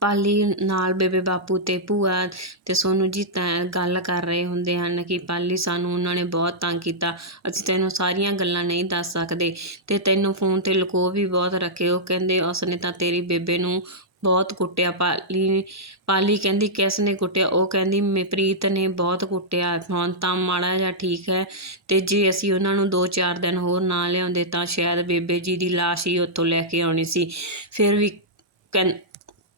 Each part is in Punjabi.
ਪਾਲੀ ਨਾਲ ਬੇਬੇ ਬਾਪੂ ਅਤੇ ਭੂਆ ਅਤੇ ਸੋਨੂੰ ਜੀ ਤਾਂ ਗੱਲ ਕਰ ਰਹੇ ਹੁੰਦੇ ਹਨ ਕਿ ਪਾਲੀ ਸਾਨੂੰ ਉਹਨਾਂ ਨੇ ਬਹੁਤ ਤੰਗ ਕੀਤਾ। ਅਸੀਂ ਤੈਨੂੰ ਸਾਰੀਆਂ ਗੱਲਾਂ ਨਹੀਂ ਦੱਸ ਸਕਦੇ ਅਤੇ ਤੈਨੂੰ ਫੋਨ ਤੇ ਲੁਕੋ ਵੀ ਬਹੁਤ ਰੱਖੇ। ਉਹ ਕਹਿੰਦੇ, ਉਸਨੇ ਤਾਂ ਤੇਰੀ ਬੇਬੇ ਨੂੰ ਬਹੁਤ ਕੁੱਟਿਆ। ਪਾਲੀ ਪਾਲੀ ਕਹਿੰਦੀ, ਕਿਸ ਨੇ ਕੁੱਟਿਆ? ਉਹ ਕਹਿੰਦੀ ਮੇ ਨੇ ਬਹੁਤ ਕੁੱਟਿਆ। ਹੁਣ ਤਾਂ ਮਾੜਾ ਜਿਹਾ ਠੀਕ ਹੈ ਤੇ ਜੇ ਅਸੀਂ ਉਹਨਾਂ ਨੂੰ 2-4 ਦਿਨ ਹੋਰ ਨਾ ਲਿਆਉਂਦੇ ਤਾਂ ਸ਼ਾਇਦ ਬੇਬੇ ਜੀ ਦੀ ਲਾਸ਼ ਹੀ ਉੱਥੋਂ ਲੈ ਕੇ ਆਉਣੀ ਸੀ। ਫਿਰ ਵੀ ਕਹਿੰ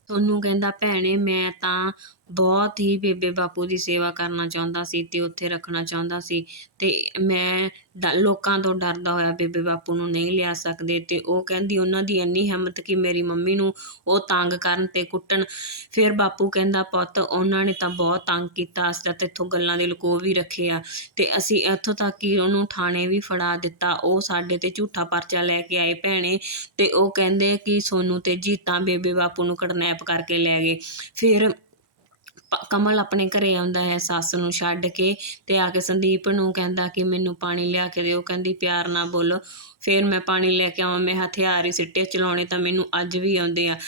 ਤੁਹਾਨੂੰ ਕਹਿੰਦਾ ਭੈਣੇ ਮੈਂ ਤਾਂ ਬਹੁਤ ਹੀ ਬੇਬੇ ਬਾਪੂ ਦੀ ਸੇਵਾ ਕਰਨਾ ਚਾਹੁੰਦਾ ਸੀ ਤੇ ਉੱਥੇ ਰੱਖਣਾ ਚਾਹੁੰਦਾ ਸੀ। ਤੇ ਮੈਂ ਡ- ਲੋਕਾਂ ਤੋਂ ਡਰਦਾ ਹੋਇਆ ਬੇਬੇ ਬਾਪੂ ਨੂੰ ਨਹੀਂ ਲਿਆ ਸਕਦੇ ਤੇ ਉਹ ਕਹਿੰਦੀ ਉਹਨਾਂ ਦੀ ਇੰਨੀ ਹਿੰਮਤ ਕਿ ਮੇਰੀ ਮੰਮੀ ਨੂੰ ਉਹ ਤੰਗ ਕਰਨ ਤੇ ਕੁੱਟਣ। ਫਿਰ ਬਾਪੂ ਕਹਿੰਦਾ, ਪੁੱਤ, ਉਹਨਾਂ ਨੇ ਤਾਂ ਬਹੁਤ ਤੰਗ ਕੀਤਾ, ਅਸੀਂ ਤਾਂ ਤੇਥੋਂ ਗੱਲਾਂ ਦੇ ਲੁਕੋ ਵੀ ਰੱਖੇ ਆ ਅਤੇ ਅਸੀਂ ਇੱਥੋਂ ਤੱਕ ਕਿ ਉਹਨੂੰ ਥਾਣੇ ਵੀ ਫੜਾ ਦਿੱਤਾ। ਉਹ ਸਾਡੇ ਤੇ ਝੂਠਾ ਪਰਚਾ ਲੈ ਕੇ ਆਏ ਭੈਣੇ ਤੇ ਉਹ ਕਹਿੰਦੇ ਕਿ ਸੋਨੂੰ ਤੇ ਜੀਤਾਂ ਬੇਬੇ ਬਾਪੂ ਨੂੰ ਕਿਡਨੈਪ ਕਰਕੇ ਲੈ ਗਏ। ਫਿਰ ਕਮਲ ਆਪਣੇ ਘਰੇ ਆਉਂਦਾ ਹੈ, ਸੱਸ ਨੂੰ ਛੱਡ ਕੇ ਅਤੇ ਆ ਕੇ ਸੰਦੀਪ ਨੂੰ ਕਹਿੰਦਾ ਕਿ ਮੈਨੂੰ ਪਾਣੀ ਲਿਆ ਕੇ ਦਿਓ, ਕਹਿੰਦੀ ਪਿਆਰ ਨਾਲ ਬੋਲੋ। ਫਿਰ ਮੈਂ ਪਾਣੀ ਲੈ ਕੇ ਆਵਾਂ, ਮੈਂ ਹਥਿਆਰ ਹੀ ਸਿੱਟੇ, ਚਲਾਉਣੇ ਤਾਂ ਮੈਨੂੰ ਅੱਜ ਵੀ ਆਉਂਦੇ ਆ।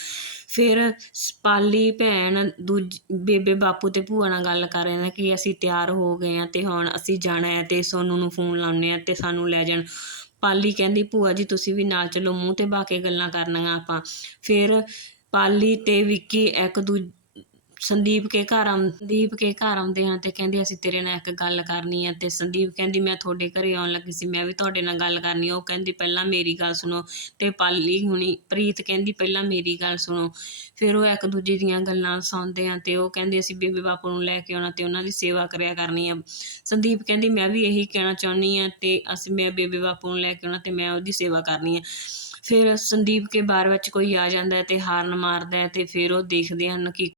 ਫਿਰ ਸ- ਪਾਲੀ ਭੈਣ ਦੂਜ, ਬੇਬੇ ਬਾਪੂ ਤੇ ਭੂਆ ਨਾਲ ਗੱਲ ਕਰ ਰਹੇ ਨੇ ਕਿ ਅਸੀਂ ਤਿਆਰ ਹੋ ਗਏ ਆ ਤੇ ਹੁਣ ਅਸੀਂ ਜਾਣਾ ਹੈ ਤੇ ਸੋਨੂੰ ਨੂੰ ਫੋਨ ਲਾਉਣੇ ਆ ਤੇ ਸਾਨੂੰ ਲੈ ਜਾਣ। ਪਾਲੀ ਕਹਿੰਦੀ, ਭੂਆ ਜੀ ਤੁਸੀਂ ਵੀ ਨਾਲ ਚਲੋ, ਮੂੰਹ ਤੇ ਬਾ ਕੇ ਗੱਲਾਂ ਕਰਨੀਆਂ ਆਪਾਂ। ਫਿਰ ਪਾਲੀ ਤੇ ਵਿੱਕੀ ਇੱਕ ਦੂ ਸੰਦੀਪ ਕੇ ਘਰ ਆਉਂ, ਸੰਦੀਪ ਕੇ ਘਰ ਆਉਂਦੇ ਹਨ ਤੇ ਕਹਿੰਦੇ ਅਸੀਂ ਤੇਰੇ ਨਾਲ ਇੱਕ ਗੱਲ ਕਰਨੀ ਹੈ ਤੇ ਸੰਦੀਪ ਕਹਿੰਦੀ ਮੈਂ ਤੁਹਾਡੇ ਘਰੇ ਆਉਣ ਲੱਗੀ ਸੀ, ਮੈਂ ਵੀ ਤੁਹਾਡੇ ਨਾਲ ਗੱਲ ਕਰਨੀ ਉਹ ਕਹਿੰਦੀ ਪਹਿਲਾਂ ਮੇਰੀ ਗੱਲ ਸੁਣੋ ਤੇ ਪਾਲੀ ਹੁਣੀ, ਪ੍ਰੀਤ ਕਹਿੰਦੀ ਪਹਿਲਾਂ ਮੇਰੀ ਗੱਲ ਸੁਣੋ। ਫਿਰ ਉਹ ਇੱਕ ਦੂਜੇ ਦੀਆਂ ਗੱਲਾਂ ਸੁਣਦੇ ਆ ਤੇ ਉਹ ਕਹਿੰਦੇ ਅਸੀਂ ਬੇਬੇ ਬਾਪੂ ਨੂੰ ਲੈ ਕੇ ਆਉਣਾ ਤੇ ਉਹਨਾਂ ਦੀ ਸੇਵਾ ਕਰਿਆ ਕਰਨੀ ਆ। ਸੰਦੀਪ ਕਹਿੰਦੀ ਮੈਂ ਵੀ ਇਹੀ ਕਹਿਣਾ ਚਾਹੁੰਦੀ ਆ ਤੇ ਅਸੀਂ, ਮੈਂ ਬੇਬੇ ਬਾਪੂ ਨੂੰ ਲੈ ਕੇ ਆਉਣਾ ਤੇ ਮੈਂ ਉਹਦੀ ਸੇਵਾ ਕਰਨੀ ਆ। ਫਿਰ ਸੰਦੀਪ ਕੇ ਬਾਰ ਵਿੱਚ ਕੋਈ ਆ ਜਾਂਦਾ ਹੈ ਤੇ ਹਾਰਨ ਮਾਰਦਾ ਹੈ ਤੇ ਫਿਰ ਉਹ ਦੇਖਦੇ ਹਨ ਕਿ